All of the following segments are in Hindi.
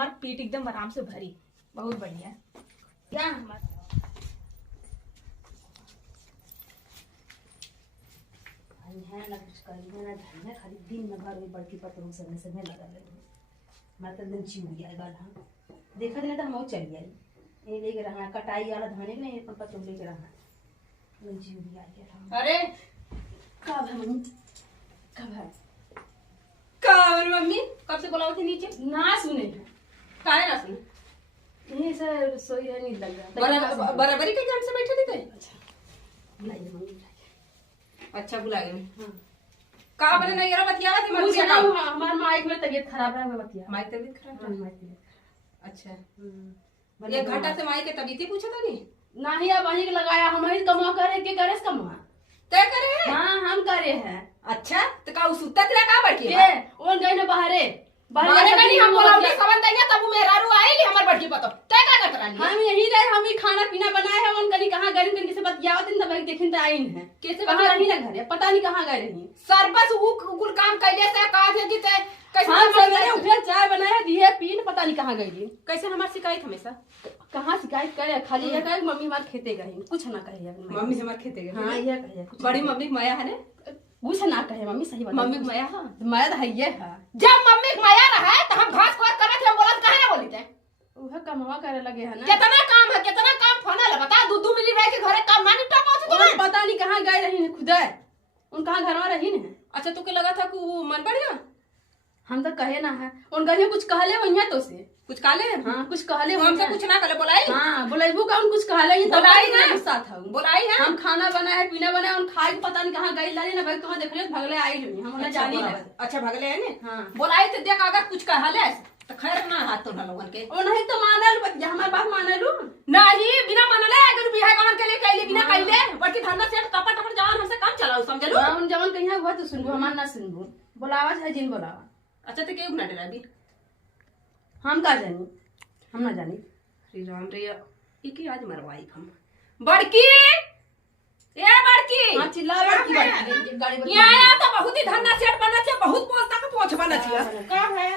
हमार पीठ एकदम आराम से भरी, बहुत बढ़िया। क्या हमारा है ना, कुछ करिए ना धन है, खाली दिन में घर में बड़की पतों से में लगा ले मैं तो दिन चिड़ गया गाल हम देखा देना तो हम चल गए ये लेके रहा कटाई वाला धाने नहीं अपन पतों लेके रहा दिन चिड़ गया। अरे कब है मम्मी, कब है कब मम्मी कब से बोला थी नीचे ना सुने काहे ना सुने? नहीं सर सोई रह नहीं लग रहा बराबरी के जान से बैठे थे। अच्छा बुलाइए मम्मी बुलाइए। अच्छा बुला गए। हाँ कहा बने नहीं यार बतियावा थी मुझे मत ना ना हमारे माइक में तबीयत खराब है, मैं बतिया माई तबीयत खराब है। माइक में अच्छा ये घाटा से माई के तबीयत ही पूछा था नहीं नहीं अब वही लगाया हम ही कमा करे के करे कमा तय करे है। हाँ हम करे हैं। अच्छा तो का सुत्ता तेरा का बैठ के ये ओन गए ना बाहरे बाहरे नहीं हम बोलाऊंगे खबर देंगे तब मेरा रू आएली हमर बैठ के पतो तय का करत रही हम यही रहे, हम ही खाना पीना बनाए हैं। उन कहीं कहां गए थे, किसी बतियावत दिन तब देखिन त आइन है कैसे कहां रही ना घरे, पता नहीं कहां गए रही। सरबस उ कुल काम कैले से का थे कि ते कैसे हम सवेरे उठे चाय बनाए दिए पीन, पता नहीं कहां गई। कैसे हमार शिकायत हमेशा कहां शिकायत करे, खाली ये कहे मम्मी हमार खेते गई, कुछ ना कहे मम्मी से हमार खेते गए। हां ये कहे बड़ी मम्मी के माया है ने कुछ ना कहे मम्मी सही बात मम्मी के माया हां मैं तो है ये है। जब मम्मी के माया रहा है तो हम घास खोद करत हम बोलत काहे ना बोली थे वह कमवा करे लगे है ना। कितना काम है कितना काम फोना ले बता दूध मिली रह के घरे काम ना निपटा पाओ और पता नहीं कहां गए रही है खुद उन कहां घर में रही है। अच्छा तो के लगा था कि वो मन बढ़िया हम तो कहे ना है उन घर में कुछ कहले वही तो से कुछ काले हाँ कुछ कहले हमसे कुछ ना करे बोलाई हाँ बोलेबू का उन कुछ कहले ही बोलाई ना गुस्सा था बोलाई है हम खाना बनाए पीना बनाए उन खाए के पता नहीं कहां गई लाली ना भाई कहां देखले भगले आई नहीं हम ना जानी ना। अच्छा भगले है ने हाँ बोलाई तो देख अगर कुछ कहले तो खैर ना हाथ तो ना लोगन के ओ नहीं तो मानल बतिया हमारे बात मानलू नहीं बिना मानले अगर बिहार कमन के लिए कहले बिना कहले बल्कि धरना से टपा टपा जवान हमसे काम चलाओ समझलू हां उन जवान कहिया हुआ तो सुनबो हमार ना सुनबो बोलावा है जिन बोलावा। अच्छा तो केहू ना डरा भी हम का जानी हम ना जानी। श्री राम रे ये की आज मरवाई हम बड़की ए बड़की हां चिल्ला बड़की बड़की गाड़ी ये आया तो बहुत ही धन्ना सेठ बना छे बहुत पोल तक पहुंच बना छे का है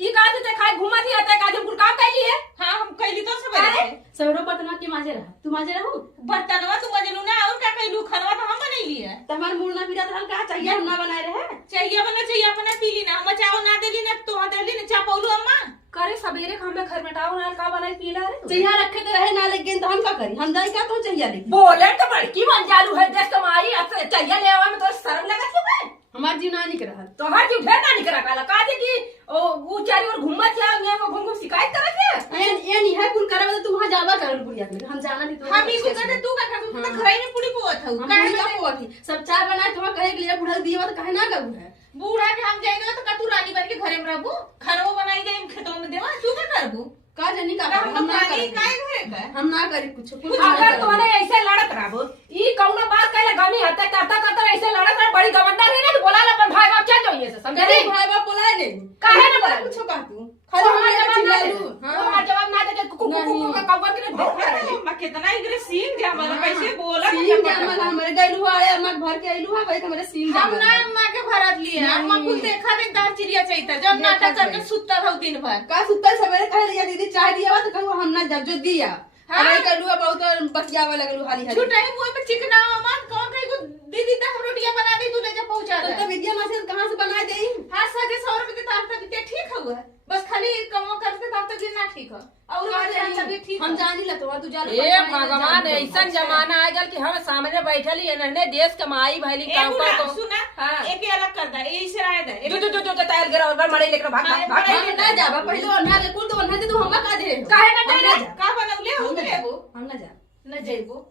ई का ते खाए घुमा थी आता काजम कुल काम कैली है। हां हम कैली तो सवेरे सवेरो बर्तन के माजे रहा तू माजे रहू बर्तनवा तू मजलू ना और का कैलू खनवा तो हम बनैली है तो हमार मुड़ना फिरा हम का चाहिए हम ना बनाए रहे चाहिए बना चाहिए अपना पीली ना हम चाव ना देली ना तो देली ना चा पौलू अम्मा करे सवेरे हमें घर में टाव ना का बनाई पीला रे चाहिए रखे तो रहे ना लेकिन तो हम का करी हम जाई का तो चाहिए लेकिन बोले तो बड़की बन जालू है देश तुम्हारी अब चाहिए ले आवा में तो शर्म लगा क्यों है हमार जी ना निक रहल तो हर क्यों ढेर ना निकरा काला का दे की ओ ऊंचाई और घुमत या ये को घूम घूम शिकायत करत है ये नहीं है कुल करब तो तू वहां जावा करल बुढ़िया में हम जाना नहीं तो हम ही को कहते तू का कर तू तो घर ही में पूरी पोत है काहे का हुआ थी सब चाय बनाए तो कहे के लिए बुढ़ा दिया तो कहे ना कबू है बूढ़ा के हम जाएंगे तो का तू रानी बन के घरे में रहबू खाना बनाई जाए खेतों में देवा तू क्या करबू का जानी का हम ना करी काहे घरे का हम ना करी कुछ अगर तोने ऐसे लड़त रहबो ई कौनो बात कहले गमी हते करता करता ऐसे लड़त रह बड़ी गवंडर है ना तो बोला अपन भाई बाप चल जाइए से समझे अरे भाई बाप बोलाए नहीं काहे ना बोला कुछ का तू खाली खाली हमारे हमारे जवाब ना दे चिल्लालू हां हमारे जवाब ना दे के कुकु कुकु का कवर के भौंक रहे मैं कितना इधर सीन जा मतलब कैसे बोला सीन जामल हमारे गइलू वाले हमार घर के आइलू है भाई हमारे सीन हम जामल ना अम्मा के भरत लिए अम्मा कुल देखा देख दार चिड़िया चाहिए जब नाटक करके सुतता था दिन भर का सुत्ता सवेरे कहे लिया दीदी चाय दिया तो कहू हम ना जब जो दिया हाँ? अरे कहलू बहुत बतियावा लगलू हाली हाली छुटा ही मुंह पे चिकना मत कौन कहीं को दीदी तो हम रोटियां बना दी तू ले जा पहुंचा दे तो विद्या माँ से कहाँ से बना दे हां सगे 100 रुपए के तार तक ठीक है बस खाली कमो करते तब तक ना ठीक है और आज तक ठीक हम जानी ला तो तू जान ए भगवान ऐसा जमाना आ गल कि हम सामने बैठल ही नन्हे देश कमाई भैली काम कर तो सुना हाँ। एक अलग कर दा यही से राय दे जो तैयार गिरा और मरे लेकर भाग भाग भाग भाग ना जाबा पहले ओन्हा के कुल तो ओन्हा दे तू हमरा का दे काहे ना हम जाए जा का बनौले हो लेबो हम ना जा न जेबो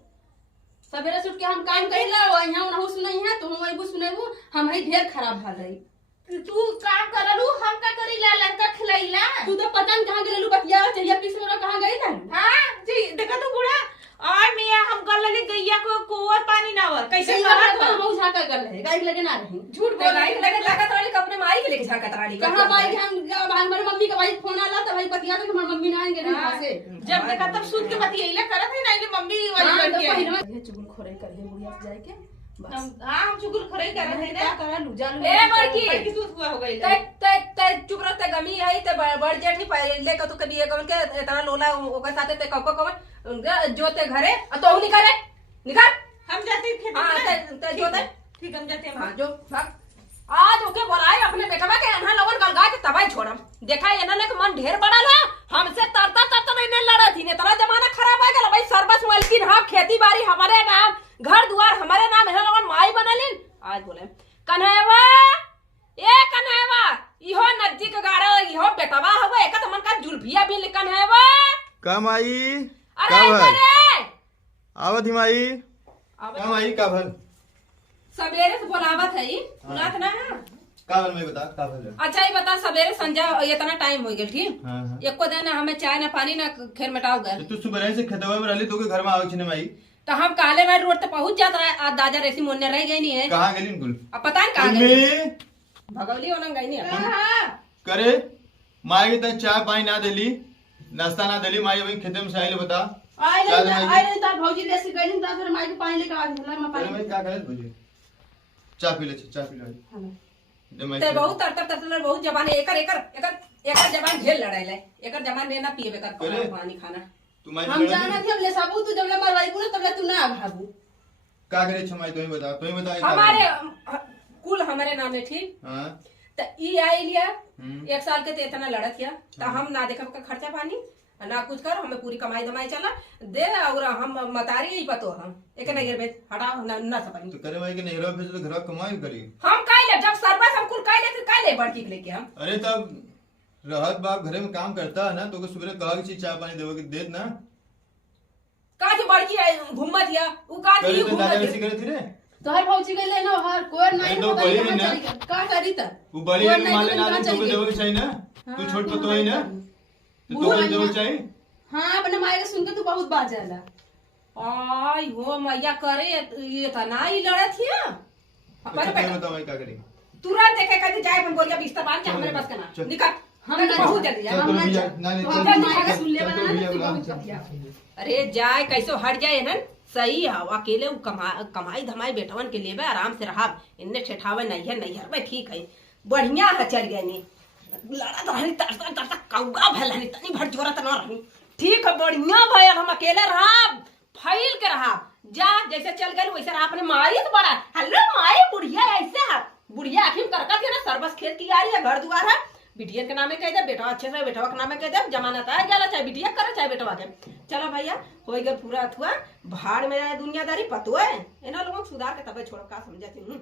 सवेरे सुट के हम काम कइला यहाँ उनहु सुनई है तुम वही सुनेबू हम ही ढेर खराब भल रही तू काम करलू हम का करीला लड़का खिलाइला तू तो पता नहीं कहाँ गेलू बतिया चाहिए पीस में कहाँ गई ना हां जी देखा तू बूढ़ा और मियां हम गल लगे गैया को कोवर पानी ना वर कैसे करत हम झाका कर रहे गाय लगे ना रही झूठ बोल गाड़ी लेके झाका तराली अपने माई के लेके झाका तराली कहां भाई हम हमारे मम्मी का भाई फोन आला तो भाई बतिया तो हमारी मम्मी ना आएंगे नहीं से जब देखा तब सुन के बतियैला करत है ना ये मम्मी वाली हां तो बतिया पहिला ये चुगल खोरे कर ले बुढ़िया से जाए के हम चुगल खरई कर रहे थे क्या ना। करा लूजा ए बड़की बड़की तू हुआ हो गई ते चुप रहते गमी आई ते बड़ जेठी पहले का तो कभी एक के इतना लोला ओके साथे ते कब जो ते घरे तो निकाले निकाल हम जाते हैं खेत हां में। ते जो ते ठीक हम जाते हैं। हां जो भाग आज ओके बोलाए अपने बेटवा के अनहा लगन गलगा के तबाई छोड़म देखा एना ने मन ढेर बड़ा ना हमसे तरता तरता नहीं लड़ा थी ने तेरा जमाना खराब है गल भाई सर्वस मालकिन हम खेती बाड़ी हमारे नाम घर दुआर हमारे नाम है लगन माई बनलिन आज बोले कन्हैया ए कन्हैया इहो नजदीक गाड़ा इहो बेटवा हवे एक त मन का जुल्फिया भी लिखन है वा कम आई अरे अरे आवत हिमाई कम आई का भल सवेरे से बोलावत है सुनात ना का भल मैं बता का भल अच्छा ये बता सवेरे संजय इतना टाइम हो गया ठीक हां हां एको दिन हमें चाय ना पानी ना खेर मिटाओ गए तू सुबह से खेतवा में रहली तो के घर में आवे छने माई तो हम काले वाली रोड तक पहुंच जात रहे आज दादा रेसी मोने रह गई नहीं है कहां गेली कुल अब पता नहीं कहाँ गई मम्मी भगवली होना गई नहीं है। करे माई के तक चाय पानी ना देली नाश्ता ना देली माई अभी खेते में से आइले बता आई नहीं तार भौजी देसी गइलिन ता फिर माई के पानी लेके आ दिला मैं अरे पानी मैं क्या करत बुझे चाय पी ले दे माई ते बहुत तरतर बहुत जबान एकर एकर एकर एकर जबान ढेर लड़ाई ले एकर जबान देना पिए कर पानी खाना तू माई हम जाना थे ले साबू तू जब ले मरवाई पूरा तब ले तू ना भाबू का करे छ माई तू ही बता हमारे कुल हमारे नाम है ठीक हां तो ई आई लिया एक साल के ते इतना लड़त किया तो हम ना देखब का खर्चा पानी ना कुछ कर हमें पूरी कमाई दमाई चला दे और हम मतारी ही पतो हम एक नहीं बेच हटा ना सपनी तो करे माई के नेहरा भेज तो घर कमाई करी हम काई ले जब सर्विस हम कुल काई ले फिर काई ले बड़की के लेके हम अरे तब रहत बाप घरे में काम करता है ना तो सुबह कहा कि चाय पानी देवे के देत ना का जो बड़की घूमत या उ का करे थी तो दादा घूमत कैसे करे थी रे तो हर भौजी गइले ना हर कोर नहीं अरे तो बड़ी है ना। का करी त वो बड़ी वाली माले ना दे तो देवे के चाहिए ना तू छोट पतो है ना तो बुआ तो देवे चाहिए हां अपने माई के सुन के तू बहुत बाजाला आई हो मैया करे ये तो ना ही लड़त हिया हमारे अच्छा बेटा बताओ मैं क्या करेंगे तुरंत देखे कहते जाए हम बोलिया बिस्तर बांध के हमारे पास का चल। ना निकल हम हम ना बहुत जल्दी जाए चल, हम तो ना भैया, ना, नहीं, तो चल, अपने चल, माई के चल, सुन ले चल, बना भैया, तू बुला, बहुत चल। कथिया अरे जाए कैसो हट जाए ना सही है अकेले उ कमाई धमाई बेटवन के लिए आराम से रहा इन्ने ठेठावे नैहर में ठीक है बढ़िया है चल गए नी लड़ा रहनी तरसा तरसा कौगा भल रहनी तनी भर जोरत ना रहनी ठीक है बढ़िया भयल हम अकेले रहा फैल के रहा जा जैसे चल गए वैसे रहा अपने माई तो बड़ा हेलो माई बुढ़िया ऐसे है बुढ़िया आखिर करका के ना सर्वस खेत की आ रही है घर दुआर है बिटिया के नामे कह दे बेटा अच्छे से बेटवा के नामे कह दे जमानत आ जाला चाहे बिटिया करे चाहे बेटवा के चलो भैया हो गया पूरा अथुआ भाड़ में दुनियादारी पतो है इन्हें लोगों को सुधार के तबे छोड़ का समझती हूँ।